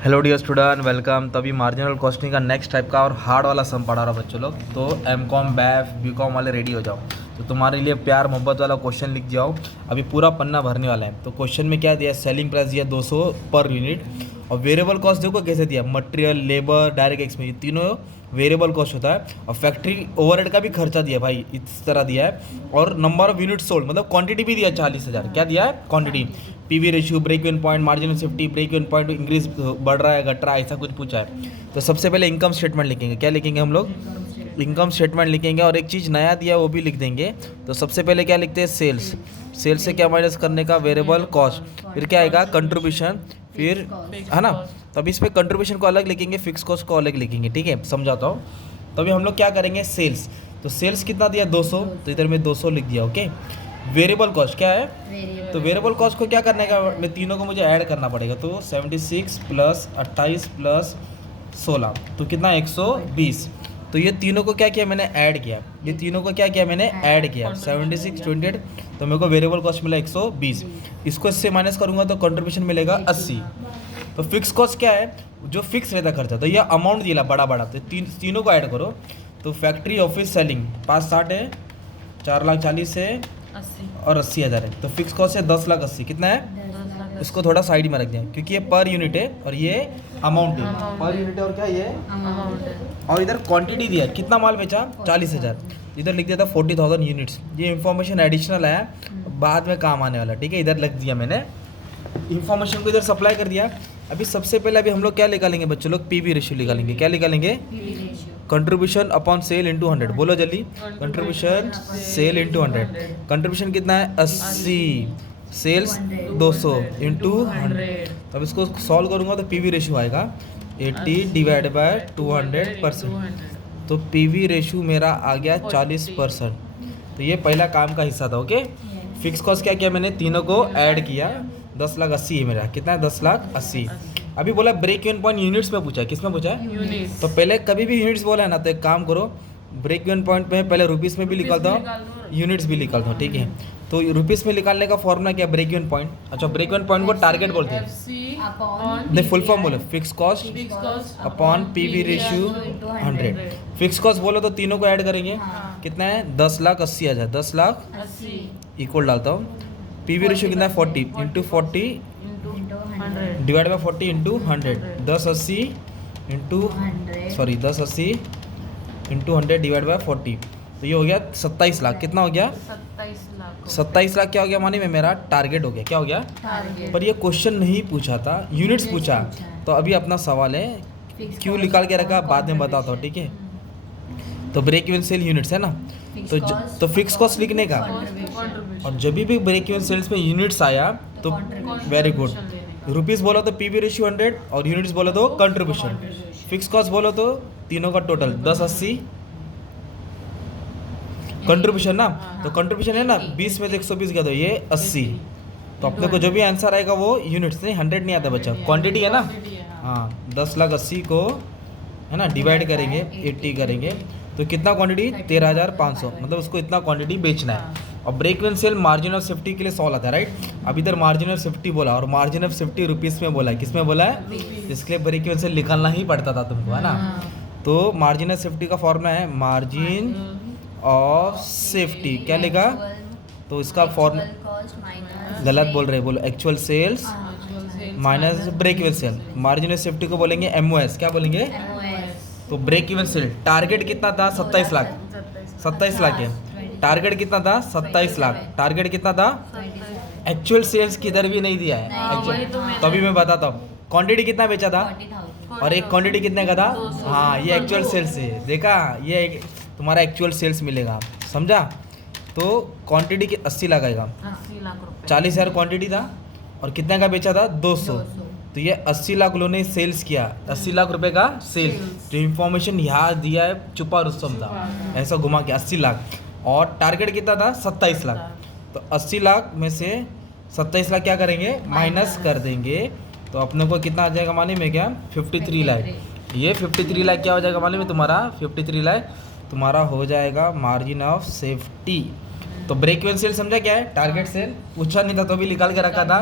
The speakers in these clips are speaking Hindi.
Hello dear student, welcome. तो अभी मार्जिनल कॉस्टिंग का नेक्स्ट टाइप का और हार्ड वाला सम पढ़ा रहा बच्चों लोग। तो एमकॉम बैफ बीकॉम वाले रेडी हो जाओ। तो तुम्हारे लिए प्यार मोहब्बत वाला क्वेश्चन लिख जाओ। अभी पूरा पन्ना भरने वाला है। तो क्वेश्चन में क्या दिया है, सेलिंग प्राइस दिया 200 पर यूनिट। और वेरिएबल कॉस्ट देखो कैसे दिया, मटेरियल, लेबर, डायरेक्ट एक्सपेंस, ये तीनों वेरिएबल कॉस्ट होता है। और फैक्ट्री ओवरहेड का भी खर्चा दिया भाई, इस तरह दिया है। और नंबर ऑफ यूनिट सोल्ड, मतलब क्वांटिटी भी दिया 40,000। क्या दिया है? Quantity. PV ratio, break even point, margin of safety, break even point increase बढ़ रहा है घट रहा है, ऐसा कुछ पूछा है। तो सबसे पहले इनकम स्टेटमेंट लिखेंगे। क्या लिखेंगे हम लोग? इनकम स्टेटमेंट लिखेंगे। और एक चीज़ नया दिया है वो भी लिख देंगे। तो सबसे पहले क्या लिखते हैं? सेल्स। सेल्स से क्या माइनस करने का? Variable cost. फिर क्या आएगा? कंट्रीब्यूशन। फिर है ना, तो अभी इस पर कंट्रीब्यूशन को अलग लिखेंगे, फिक्स कॉस्ट को अलग लिखेंगे। ठीक है, समझाता हूँ। तो अभी हम लोग क्या करेंगे? सेल्स। तो सेल्स कितना दिया? 200। तो इधर में 200 लिख दिया। ओके। वेरिएबल कॉस्ट क्या है? तो वेरिएबल कॉस्ट को क्या करने का? मैं तीनों को मुझे ऐड करना पड़ेगा। तो 76 प्लस 28 प्लस 16, तो कितना? 120। तो ये तीनों को क्या किया मैंने? ऐड किया। ये तीनों को क्या किया मैंने? ऐड किया। 76 28, तो मेरे को वेरिएबल कॉस्ट मिला 120। इसको इससे माइनस करूंगा तो कंट्रीब्यूशन मिलेगा 80। तो फिक्स कॉस्ट क्या है? जो फिक्स रहता खर्चा। तो ये अमाउंट दिला बड़ा बड़ा, तो तीनों को ऐड करो। तो फैक्ट्री, ऑफिस, सेलिंग 560 है, 4,40,000 है और 80,000 है। तो फिक्स कॉस्ट है 10,80,000। कितना है? इसको थोड़ा साइड में रख दें क्योंकि ये पर यूनिट है और ये अमाउंट है। पर यूनिट है और क्या ये अमाउंट है। और इधर क्वांटिटी दिया है। कितना माल बेचा? 40,000। इधर लिख दिया था 40,000 यूनिट्स। ये इन्फॉर्मेशन एडिशनल है, बाद में काम आने वाला। ठीक है, इधर लिख दिया मैंने, इन्फॉर्मेशन को इधर सप्लाई कर दिया। अभी सबसे पहले अभी हम लोग क्या निकालेंगे बच्चों लोग? पीवी रेशियो निकालेंगे। क्या निकालेंगे? Contribution upon sale into 100। बोलो जल्दी। Contribution cell into 100। कंट्रीब्यूशन कितना है? 80। Sales 200 into 100। अब इसको सॉल्व करूंगा तो पीवी रेशियो आएगा 80 डिवाइड बाय 200%। तो पीवी रेशियो मेरा आ गया 40%। तो ये पहला काम का हिस्सा था। ओके। फिक्स कॉस्ट क्या किया मैंने? तीनों को ऐड किया। 10,80,000 है मेरा। कितना है? 10,80,000। अभी बोला ब्रेक इवन पॉइंट यूनिट्स में पूछा है। किस में पूछा है? यूनिट्स। तो पहले कभी भी यूनिट्स बोला है ना, तो एक काम करो, ब्रेक इवन पॉइंट में पहले रुपीस में भी निकालता हूँ, यूनिट्स भी निकालता हूँ। ठीक है, तो रुपीस में निकालने का फॉर्मूला क्या? Break even point. अच्छा, ब्रेक इवन पॉइंट को टारगेट बोलते हैं। नहीं, फुल फॉर्म बोलो, fix cost upon PV ratio 100। Fix cost बोलो तो तीनों को ऐड करेंगे। कितना है? 10,80,000। 10,80,000 इक्वल डालता हूँ। पीवी रेशियो कितना है? 40 into 40 divide by 40 into 100। 10,80 into 100 divide by 40। तो ये हो गया 27 लाख। कितना हो गया? 27 लाख। क्या हो गया मानी में? मेरा टारगेट हो गया। क्या हो गया? टारगेट। पर ये क्वेश्चन नहीं पूछा था, यूनिट्स पूछा। तो अभी अपना सवाल है, क्यों निकाल के रखा बाद में बताता हूँ। ठीक है, तो ब्रेक इवन सेल यूनिट्स है ना, तो फिक्स कॉस्ट लिखने का। और जब भी ब्रेक इवन सेल्स में यूनिट्स आया तो वेरी गुड। रुपीस बोलो तो पीवी रेशियो 100 और यूनिट्स बोलो तो कंट्रीब्यूशन। फिक्स कॉस्ट बोलो तो तीनों का टोटल 10,80 कंट्रीब्यूशन ना। तो कंट्रीब्यूशन है ना, 20 में से 120 गया तो ये 80। तो अपने को जो भी आंसर आएगा वो यूनिट्स नहीं, 100 नहीं आता बच्चा, क्वांटिटी है ना। हाँ, 10,80,000 को है ना डिवाइड करेंगे 80 करेंगे तो कितना क्वांटिटी? 13,500। मतलब उसको इतना क्वांटिटी बेचना है। और break even sale margin of safety के लिए सॉल्व आता है, राइट। अब इधर मार्जिन ऑफ सेफ्टी बोला और मार्जिन ऑफ सेफ्टी रुपीस में बोला है। किस में बोला है? इसके लिए ब्रेक इवन सेल निकालना ही पड़ता था तुमको, है ना। तो मार्जिन ऑफ सेफ्टी का फॉर्मूला है मार्जिन ऑफ सेफ्टी। क्या लिखा? तो इसका फॉर्मूला गलत बोल रहे, बोलो actual sales minus break even sale. Margin of safety को बोलेंगे एमओएस। क्या बोलेंगे? तो ब्रेक इवन सेल टारगेट कितना था? 27 लाख। 27 लाख है टारगेट। कितना था? 27 लाख। टारगेट कितना था? एक्चुअल सेल्स किधर भी नहीं दिया है। तो अभी मैं बताता हूँ क्वांटिटी कितना बेचा था और एक क्वांटिटी कितने का था। हाँ, ये एक्चुअल सेल्स है। देखा, ये तुम्हारा एक्चुअल सेल्स मिलेगा, समझा। तो क्वांटिटी की 80 लाख आएगा। 40,000 क्वांटिटी था और कितने का बेचा था? 200। तो ये 80 लाख लोगों ने सेल्स किया। 80 लाख रुपए का सेल्स। जो इन्फॉर्मेशन यहाँ दिया है छुपा रुस्तम था, ऐसा घुमा के 80 लाख। और टारगेट कितना था? 27 लाख। तो 80 लाख में से 27 लाख क्या करेंगे? माइनस कर देंगे। तो अपने को कितना आ जाएगा माने में? क्या? 53 लाख। ये 53 लाख क्या हो जाएगा माने में तुम्हारा? 53 लाख तुम्हारा हो जाएगा मार्जिन ऑफ सेफ्टी। तो ब्रेक इवन सेल समझा क्या है? टारगेट सेल पूछा नहीं था तो भी निकाल के रखा था।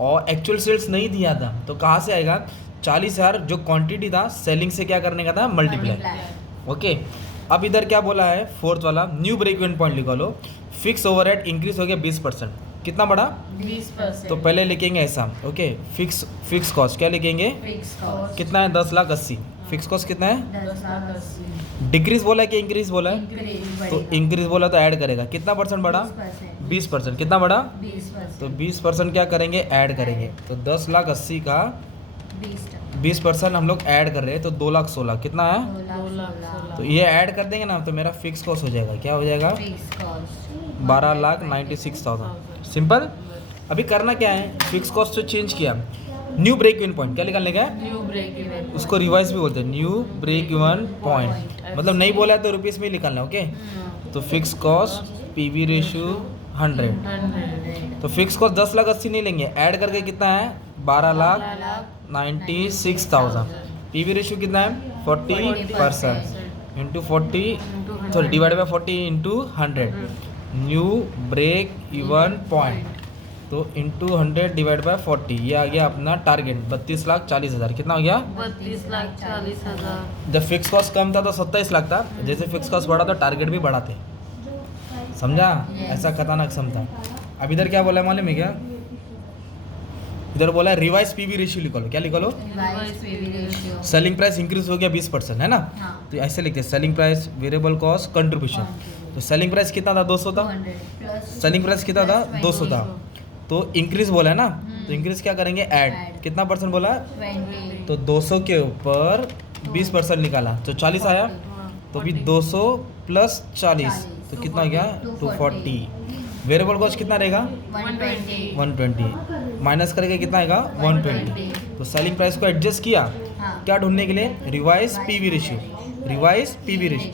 और एक्चुअल सेल्स नहीं दिया था तो कहाँ से आएगा? 40,000 जो क्वांटिटी था सेलिंग से क्या करने का था, मल्टीप्लाई। ओके, अब इधर क्या बोला है, फोर्थ वाला न्यू ब्रेक इवन पॉइंट लिखा लो। फिक्स ओवरहेड इंक्रीज हो गया 20%, कितना बढ़ा 20%। तो पहले लिखेंगे ऐसा। ओके, फिक्स कॉस्ट क्या लिखेंगे, फिक्स कॉस्ट कितना है 10,80,000। फिक्स कॉस्ट कितना है, 10,80,000। डिक्रीज बोला है कि इंक्रीज बोला है, इंक्रीज तो इंक्रीज बोला तो ऐड करेगा, कितना परसेंट बढ़ा 20%, कितना बढ़ा 20%। तो 20% क्या करेंगे, ऐड करेंगे। तो 10,80,000 का 20% हम लोग ऐड कर रहे हैं तो 2,16,000 कितना है, 2,16,000। तो ये ऐड कर देंगे ना तो मेरा फिक्स कॉस्ट हो जाएगा, क्या हो जाएगा फिक्स कॉस्ट 12,96,000। सिंपल। अभी करना क्या है, फिक्स कॉस्ट से चेंज किया, न्यू ब्रेक इवन पॉइंट क्या निकालने का है, न्यू ब्रेक इवन। उसको रिवाइज भी बोलते हैं, न्यू ब्रेक इवन पॉइंट। मतलब नहीं बोला है तो रुपीस में ही निकालना है। ओके, तो फिक्स कॉस्ट पीवी रेशियो 100, 100। तो फिक्स कॉस्ट 10,80,000 नहीं लेंगे, ऐड करके कितना है 12,96,000। पीवी रेशियो कितना है 40% into 40 sorry divide by 40 into 100। New break even point तो इंटू 100 डिवाइड बाय 40, ये आ गया अपना टारगेट 32,40,000। कितना हो गया, 32,40,000। जब फिक्स कॉस्ट कम था तो 27 लाख था, जैसे फिक्स कॉस्ट बढ़ा तो टारगेट भी बढ़ाते, समझा। ऐसा खतरनाक सम था। अब इधर क्या बोला है मालूम है क्या, इधर बोला है रिवाइज पीवी रेशियो लिखो लो, क्या लिखो लो, revise PV ratio. Selling price increase हो गया 20% है ना, हाँ। तो ऐसे लिखते हैं selling price variable cost contribution. तो सेलिंग प्राइस कितना था 200 था, 200 प्लस सेलिंग प्राइस कितना था 200 था, तो इंक्रीज बोला है ना, तो इंक्रीज क्या करेंगे ऐड, Add। कितना परसेंट बोला, 20। तो 200 के ऊपर 20% निकाला तो 40 आया, तो भी 200 प्लस 40 तो कितना गया 240। वेरिएबल कॉस्ट कितना रहेगा 120। 120 माइनस करके कितना आएगा 120। तो सेलिंग प्राइस को एडजस्ट किया हाँ। क्या ढूंढने के लिए, revise PV ratio. Revise PV ratio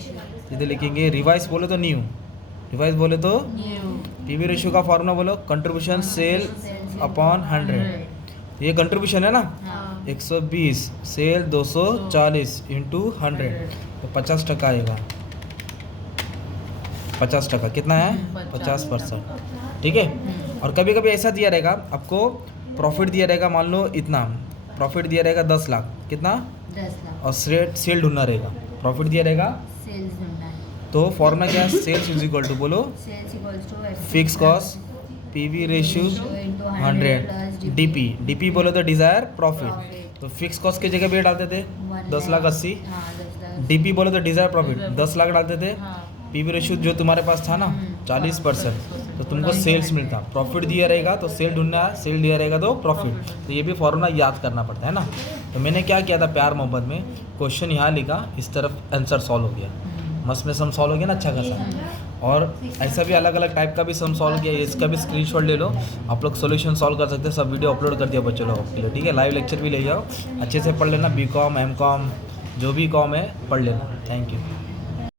इधर लिखेंगे, रिवाइज बोले तो न्यू, रिवाइज बोले तो न्यू पीवी रेशियो का फॉर्मूला बोलो, कंट्रीब्यूशन सेल अपॉन 100। ये कंट्रीब्यूशन है ना, हाँ। 120 सेल 240 इंटू 100 तो 50% आएगा, 50% कितना है 50%, ठीक है। और कभी कभी ऐसा दिया रहेगा आपको, प्रॉफिट दिया रहेगा मान लो इतना, प्रॉफिट दिया रहेगा 10 लाख, कितना 10 लाख। और सेल ढूंढना रहेगा, प्रॉफिट दिया रहेगा सेल्स ढूंढना है। तो फॉर्मूला क्या है, सेल्स इज इक्वल टू बोलो sales equals to fix cost PV ratio 100 DP बोलो तो डिजायर प्रॉफिट। तो फिक्स कॉस्ट की जगह पे डालते थे 10,80,000, हाँ 10 लाख। डीपी बोलो तो डिजायर प्रॉफिट 10 लाख डालते थे, हाँ। पीवी रेशियो जो तुम्हारे पास था ना 40%, तो तुमको सेल्स मिलता, प्रॉफिट दिया रहेगा तो सेल ढूंढना है, सेल दिया रहेगा तो प्रॉफिट। तो ये भी फॉर्मूला याद करना पड़ता है ना। तो मैंने क्या किया था प्यार मोहब्बत में, क्वेश्चन यहाँ लिखा, इस तरफ आंसर सॉल्व हो गया, मस्त में सम सॉल्व हो गया ना अच्छा खासा। और ऐसा भी अलग अलग टाइप का भी सम सॉल्व किया, इसका भी स्क्रीनशॉट ले लो, आप लोग सोल्यूशन सॉल्व कर सकते हैं, सब वीडियो अपलोड कर दिया बच्चों लोगों के लिए, ठीक है। लाइव लेक्चर भी ले जाओ, अच्छे से पढ़ लेना, BCom MCom जो भी कॉम है पढ़ लेना। Thank you.